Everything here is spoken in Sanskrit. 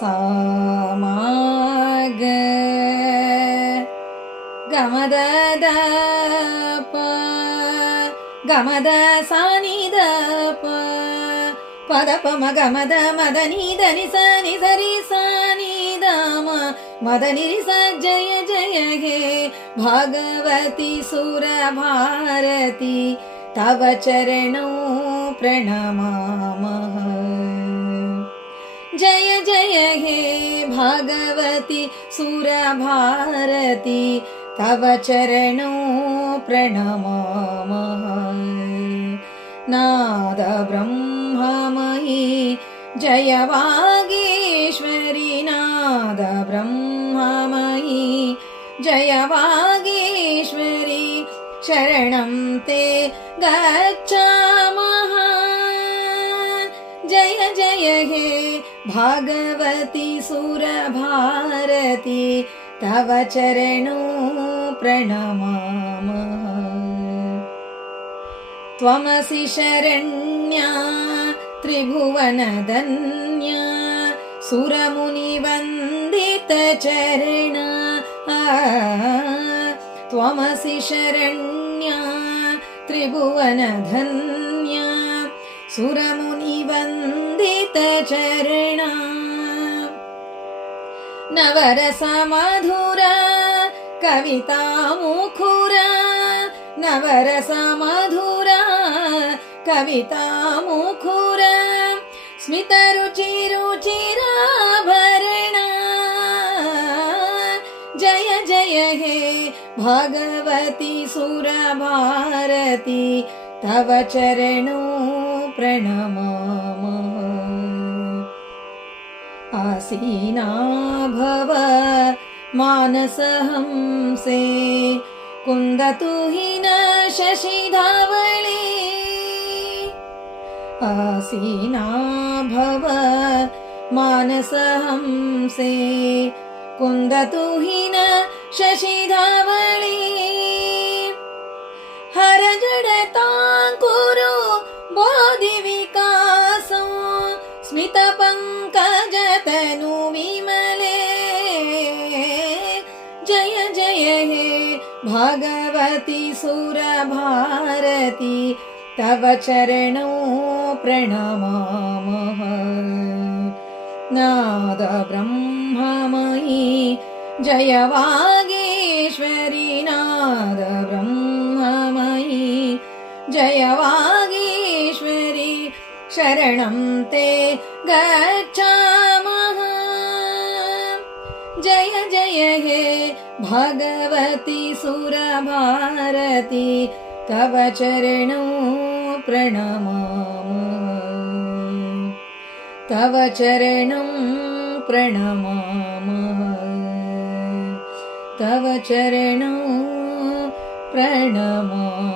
ಸಾಮಾಗ ಗಮದ ಪ ಗಮದ ಸಾನಿದ ಪದ ಪ ಮ ಗಮದ ಮದ ನೀದ ನಿಸ ನಿಸರಿ ಸಾನಿದ ಮದ ನಿರಿಸ ಜಯ ಜಯ ಹೇ ಭಾಗವತಿ ಸುರ ಭಾರತಿ ತವ ಚರಣೌ ಪ್ರಣಮಾಮಃ। जय जय हे भागवती सुर भारती तव चरणौ प्रणमामः। नाद ब्रह्ममयी जय वागीश्वरी नाद ब्रह्ममयी जय वागीश्वरी शरणं ते गच्छामः। जय जय हे भागवती सुर भारती तव चरणौ प्रणमामः। त्वमसि शरण्या त्रिभुवनधन्या सुरमुनिवन्दित चरण त्वमसि शरण्या त्रिभुवनधन्या सुरमुनिवन्दित चरणा नवरस मधुरा कविता मुखुरा नवरस मधुरा कविता मुखुरा स्मित रुचि रुचिराभरणा। जय जय हे भगवती सुर भारती तव चरणौ प्रणमामः। आसीना भव मानसहंसे कुन्दतुहिन शशिधावळे आसीना भव मानसहंसे कुन्दतुहिन शशिधावळे हर जडताङ्कुरो बोधि विकासो स्मित पंकज तनु विमले। जय जय हे भगवती सुर भारती तव चरणौ प्रणमामः। नाद ब्रह्ममयी जय वागीश्वरी नाद ब्रह्ममयी जय वागीश्वरी शरणं ते गच्छामः। जय जय हे भगवती सुर भारती तव चरणौ प्रणमामः। तव चरणं प्रणमामः। तव चरणौ प्रणमामः।